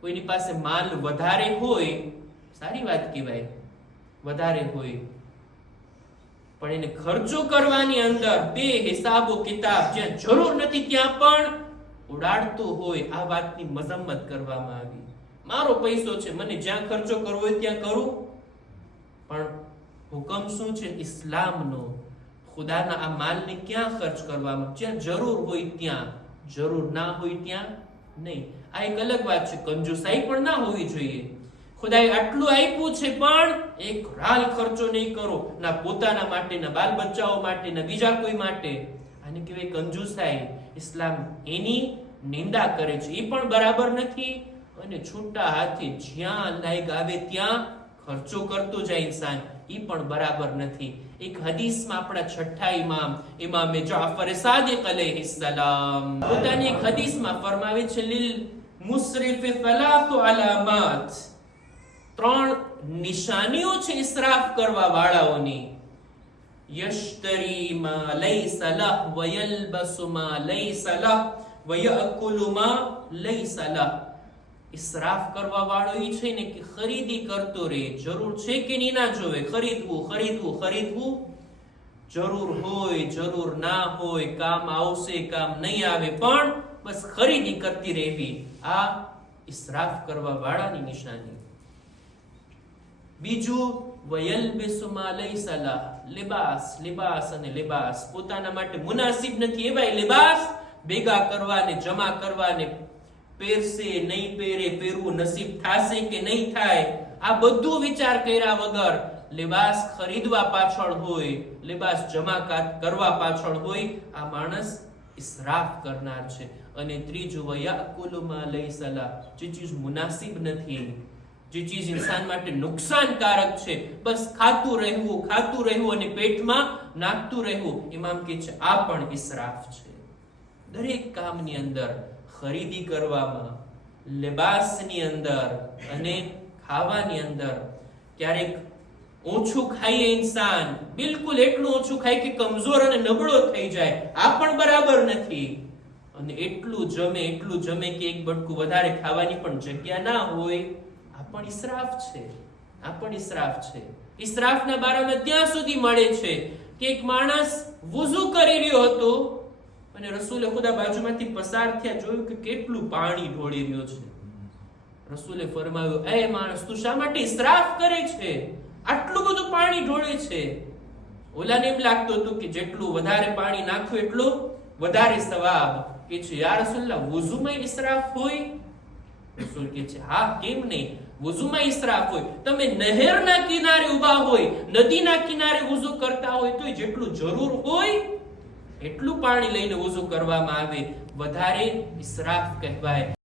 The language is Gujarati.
કોઈની પાસે માલ વધારે હોય, સારી વાત કહેવાય, વધારે હોય, પણ એને ખર્ચો કરવાની અંદર બે હિસાબો કિતાબ, જ્યાં જરૂર નથી ત્યાં પણ ઉડાડતો હોય, આ વાતની મજમ્મત કરવામાં આવી. મારો પૈસો છે, મને જ્યાં ખર્ચો કરવો હોય ત્યાં કરું, પણ હુકમ શું છે ઇસ્લામનો? ખુદાના આ માલને ક્યાં ખર્ચ કરવામાં? જ્યાં જરૂર હોય ત્યાં, જરૂર ના હોય ત્યાં નહીં. આ એક અલગ વાત છે. કંજુસાઈ પણ ના હોવી જોઈએ. ખુદાએ આટલું આપ્યું છે પણ એક રાલ ખર્ચો નહીં કરો, ના પોતાના માટે, ના બાલ બચ્ચાઓ માટે, ના બીજા કોઈ માટે. આને કહેવાય કંજુસાઈ. ઇસ્લામ એની નિંદા કરે છે, એ પણ બરાબર નથી. અને છૂટા હાથે જ્યાં લાયક આવે ત્યાં ખર્ચો કરતો જાય ઇન્સાન, એ પણ બરાબર નથી. એક હદીસમાં આપણા છઠ્ઠા ઇમામ જાફર સાદિક અલૈહિસ્સલામ પોતાની એક હદીસમાં ફરમાવે છે, લિલ મુસરિફ સલાતુ અલામાત, ત્રણ નિશાનીઓ છે ઇસરાફ કરવા વાળાઓની. યશ્તરી મા લૈસા લહ વયલ્બસુ મા લૈસા લહ વયઅકુલુ મા લૈસા લહ. ઇસરાફ કરવા વાળો એ છે ને કે ખરીદી કરતો રહે, જરૂર છે કે ની ના જોવે, ખરીદવું ખરીદવું ખરીદવું, જરૂર હોય જરૂર ના હોય, કામ આવશે કામ નહીં આવે, પણ બસ ખરીદી કરતી રહેવી. આ ઇસરાફ કરવા વાળાની નિશાની. બીજું વયલ્બિસુ મા લૈસા લહ, લિબાસ, લિબાસ અને લિબાસ, પોતાના માટે મુનાસિબ નથી એવા લિબાસ ભેગા કરવાને, જમા કરવાને, પહેરશે નહીં પહેરે, પહેરવું નસીબ થાશે કે નહીં થાય, આ બધું વિચાર કર્યા વગર લિબાસ ખરીદવા પાછળ હોય, લિબાસ જમા કરવા પાછળ હોય, આ માણસ ઇસરાફ કરનાર છે. અને ત્રીજું વયાકુલુ મા લૈસા લહ, જે ચીજ મુનાસિબ નથી, જે ચીજ ઇન્સાન માટે નુકસાનકારક છે, બસ ખાતું રહેવું અને પેટમાં નાખતું રહેવું. ઇમામ કહે છે આ પણ ઇસરાફ છે. દરેક કામની અંદર, ખરીદી કરવામાં, લિબાસની અંદર અને ખાવાની અંદર, ક્યારેક ઓછું ખાઈએ ઇન્સાન, બિલકુલ એટલું ઓછું ખાય કે કમજોર અને નબળો થઈ જાય, આ પણ બરાબર નથી. અને એટલું જમે કે એક બટકું વધારે ખાવાની પણ જગ્યા ના હોય, આ પણ ઇસરાફ છે. આ પણ ઇસરાફ છે. ઇસરાફના બારામાં ત્યાં સુધી મળે છે કે એક માણસ વુઝુ કરી રહ્યો હતો અને રસૂલે ખુદા બાજુમાંથી પસાર થયા, જોયું કે કેટલું પાણી ઢોળી રહ્યો છે. રસૂલે ફરમાવ્યું, એ માણસ, તું શા માટે ઇસરાફ કરે છે? આટલું બધું પાણી ઢોળે છે. ઓલાને એમ લાગતું હતું કે જેટલું વધારે પાણી નાખ્યું એટલું વધારે સવાબ. કે છે યા રસૂલલ્લાહ, વુઝુમાં ઇસરાફ હોય? રસૂલ કે છે હા, કેમ નહીં, વુઝુમાં ઇસરાફ હોય. તમે નહેરના કિનારે ઊભા હોય, નદીના કિનારે વુઝુ કરતા હોય તો જેટલું જરૂર હોય એટલું પાણી લઈને વુઝુ કરવામાં આવે, વધારે ઇસરાફ કહેવાય.